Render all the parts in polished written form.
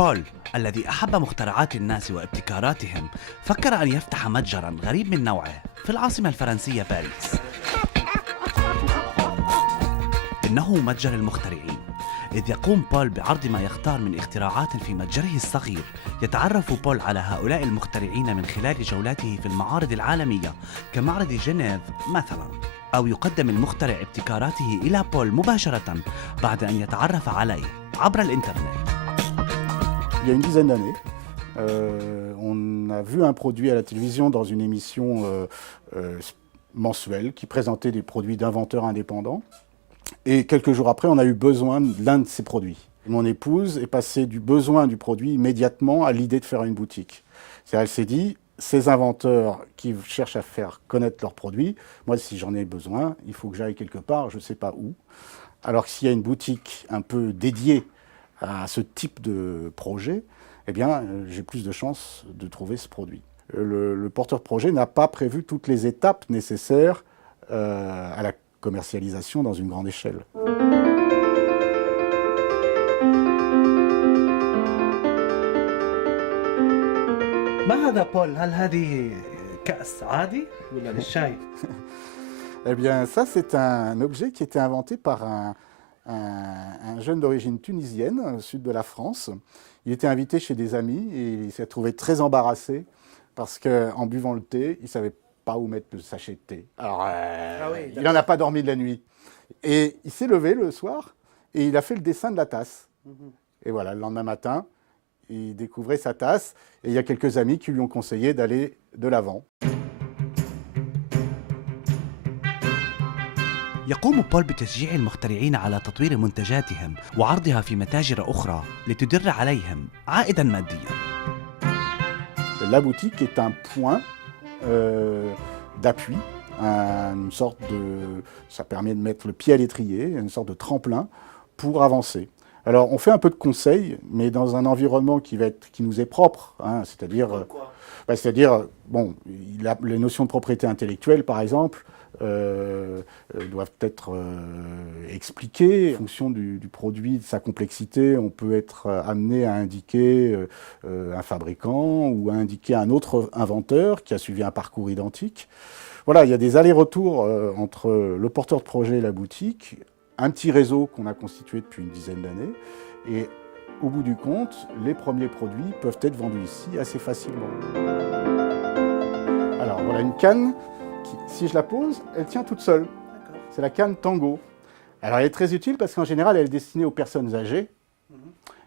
بول الذي أحب مخترعات الناس وابتكاراتهم فكر أن يفتح متجراً غريب من نوعه في العاصمة الفرنسية باريس. إنه متجر المخترعين، إذ يقوم بول بعرض ما يختار من اختراعات في متجره الصغير. يتعرف بول على هؤلاء المخترعين من خلال جولاته في المعارض العالمية كمعرض جنيف مثلاً، أو يقدم المخترع ابتكاراته إلى بول مباشرة بعد أن يتعرف عليه عبر الإنترنت. Il y a une dizaine d'années, on a vu un produit à la télévision dans une émission mensuelle qui présentait des produits d'inventeurs indépendants. Et quelques jours après, on a eu besoin de l'un de ces produits. Mon épouse est passée du besoin du produit immédiatement à l'idée de faire une boutique. C'est-à-dire, elle s'est dit, ces inventeurs qui cherchent à faire connaître leurs produits, moi, si j'en ai besoin, il faut que j'aille quelque part, je ne sais pas où. Alors que s'il y a une boutique un peu dédiée à ce type de projet, eh bien, j'ai plus de chances de trouver ce produit. Le porteur de projet n'a pas prévu toutes les étapes nécessaires à la commercialisation dans une grande échelle. ما هذا بول؟ هل هذه كأس عادي ولا للشاي؟ Eh bien, ça, c'est un objet qui a été inventé par un jeune d'origine tunisienne, au sud de la France. Il était invité chez des amis et il s'est trouvé très embarrassé parce qu'en buvant le thé, il ne savait pas où mettre le sachet de thé. Alors, il n'en a pas dormi de la nuit. Et il s'est levé le soir et il a fait le dessin de la tasse. Et voilà, le lendemain matin, il découvrait sa tasse et il y a quelques amis qui lui ont conseillé d'aller de l'avant. يقوم بول بتشجيع المخترعين على تطوير منتجاتهم وعرضها في متاجر أخرى لتدر عليهم عائداً مادياً. La boutique est un point d'appui, une sorte de, ça permet de mettre le pied à l'étrier, une sorte de tremplin pour avancer. Alors on fait un peu de conseils, mais dans un environnement qui nous est propre, hein, c'est-à-dire, bon, les notions de propriété intellectuelle par exemple, doivent être expliquées. En fonction du produit, de sa complexité, on peut être amené à indiquer un fabricant ou à indiquer un autre inventeur qui a suivi un parcours identique. Voilà, il y a des allers-retours entre le porteur de projet et la boutique, un petit réseau qu'on a constitué depuis une dizaine d'années, et au bout du compte, les premiers produits peuvent être vendus ici assez facilement. Alors voilà une canne. Si je la pose, elle tient toute seule. C'est la canne Tango. Alors elle est très utile parce qu'en général, elle est destinée aux personnes âgées.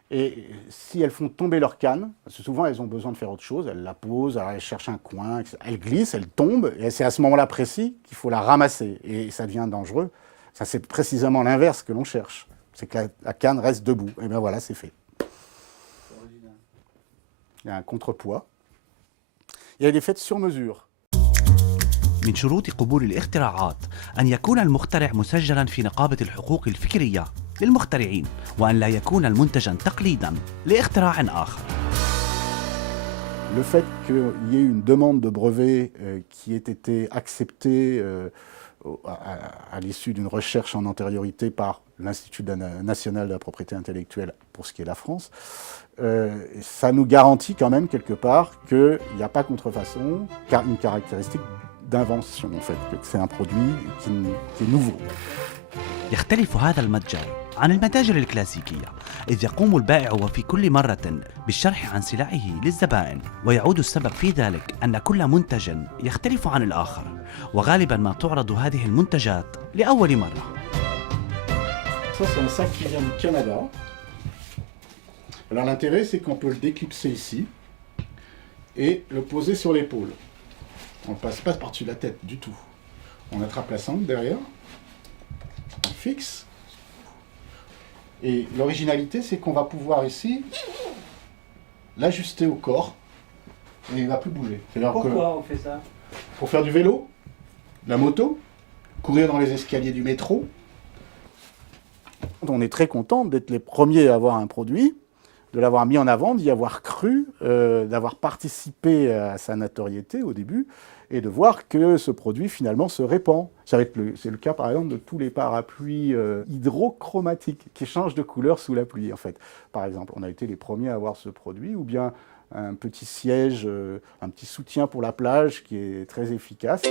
Et si elles font tomber leur canne, parce que souvent elles ont besoin de faire autre chose, elles la posent, alors elles cherchent un coin, elles glissent, elles tombent, et c'est à ce moment-là précis qu'il faut la ramasser. Et ça devient dangereux. Ça, c'est précisément l'inverse que l'on cherche. C'est que la canne reste debout. Et bien voilà, c'est fait. Il y a un contrepoids. Et elle est faite sur mesure. من شروط قبول الاختراعات أن يكون المخترع مسجلاً في نقابة الحقوق الفكرية للمخترعين، وأن لا يكون المنتجاً تقليداً لاختراع آخر. Le fait qu'il y ait une demande de brevet qui ait été acceptée à l'issue d'une recherche en antériorité par l'Institut national de la propriété intellectuelle pour ce qui est la France, ça nous garantit quand même quelque part qu'il n'y a pas contrefaçon, car une caractéristique d'invention en fait, que c'est un produit qui est nouveau. يختلف هذا المتجر عن المتاجر الكلاسيكية، إذ يقوم البائع وفي كل مرة بالشرح عن سلعه للزبائن، ويعود السبب في ذلك أن كل منتج يختلف عن الآخر، وغالبا ما تعرض هذه المنتجات لأول مرة. Ça c'est un sac qui vient du Canada. Alors l'intérêt c'est qu'on peut le déclipser ici et le poser sur l'épaule. On ne passe pas par-dessus la tête du tout. On attrape la sangle derrière, on fixe. Et l'originalité, c'est qu'on va pouvoir ici l'ajuster au corps et il ne va plus bouger. Pourquoi on fait ça? Pour faire du vélo, de la moto, courir dans les escaliers du métro. On est très content d'être les premiers à avoir un produit, de l'avoir mis en avant, d'y avoir cru, d'avoir participé à sa notoriété au début. et de voir que ce produit finalement se répand. C'est le cas par exemple de tous les parapluies hydrochromatiques qui changent de couleur sous la pluie en fait. Par exemple, on a été les premiers à avoir ce produit, ou bien un petit siège, un petit soutien pour la plage qui est très efficace.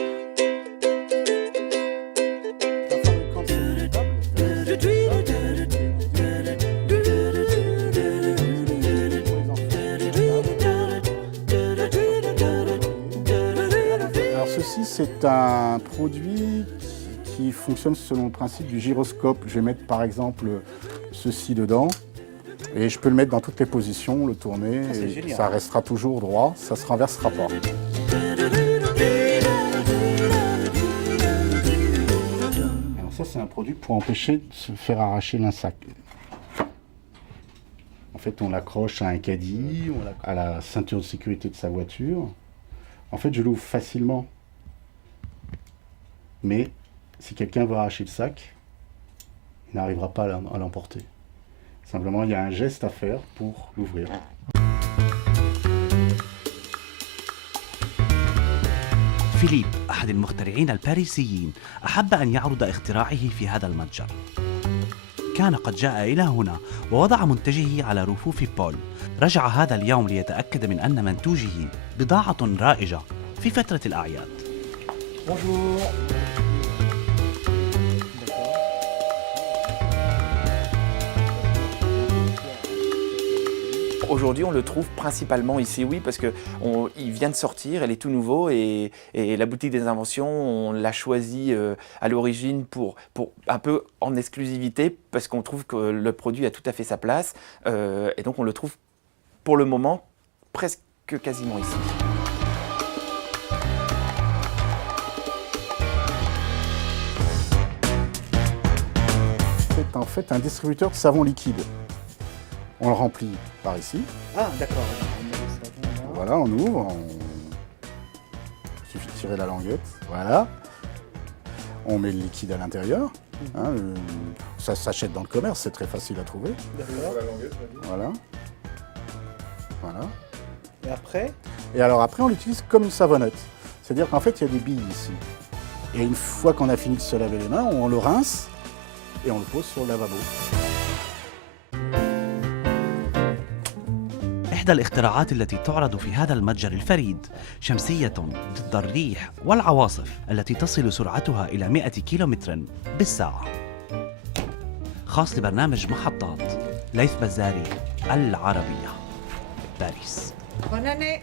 Ceci, c'est un produit qui fonctionne selon le principe du gyroscope. Je vais mettre par exemple ceci dedans et je peux le mettre dans toutes les positions, le tourner, et ça restera toujours droit, ça ne se renversera pas. Alors ça, c'est un produit pour empêcher de se faire arracher l'un sac. En fait, on l'accroche à un caddie, à la ceinture de sécurité de sa voiture. En fait, je l'ouvre facilement. Mais si quelqu'un veut arracher le sac, il n'arrivera pas à l'emporter. Simplement, il y a un geste à faire pour l'ouvrir. فيليب أحد المخترعين الباريسيين أحب أن يعرض اختراعه في هذا المتجر. كان قد جاء إلى هنا ووضع منتجه على رفوف بول. رجع هذا اليوم ليتأكد من أن منتوجه بضاعة رائجة في فترة الأعياد. Bonjour. Aujourd'hui, on le trouve principalement ici, oui, parce qu'il vient de sortir, elle est tout nouveau et la boutique des inventions, on l'a choisi à l'origine pour un peu en exclusivité parce qu'on trouve que le produit a tout à fait sa place et donc on le trouve pour le moment presque quasiment ici. C'est en fait un distributeur de savon liquide. On le remplit par ici. Ah, d'accord. Voilà, on ouvre. Il suffit de tirer la languette. Voilà. On met le liquide à l'intérieur. Hein, ça s'achète dans le commerce, c'est très facile à trouver. D'accord. Voilà. Voilà. Et après? Et alors après, on l'utilise comme une savonnette. C'est-à-dire qu'en fait, il y a des billes ici. Et une fois qu'on a fini de se laver les mains, on le rince et on le pose sur le lavabo. إحدى الاختراعات التي تعرض في هذا المتجر الفريد شمسية ضد الريح والعواصف التي تصل سرعتها إلى 100 كيلومتر بالساعة. خاص لبرنامج محطات ليث بزاري العربية، باريس. Bonne année.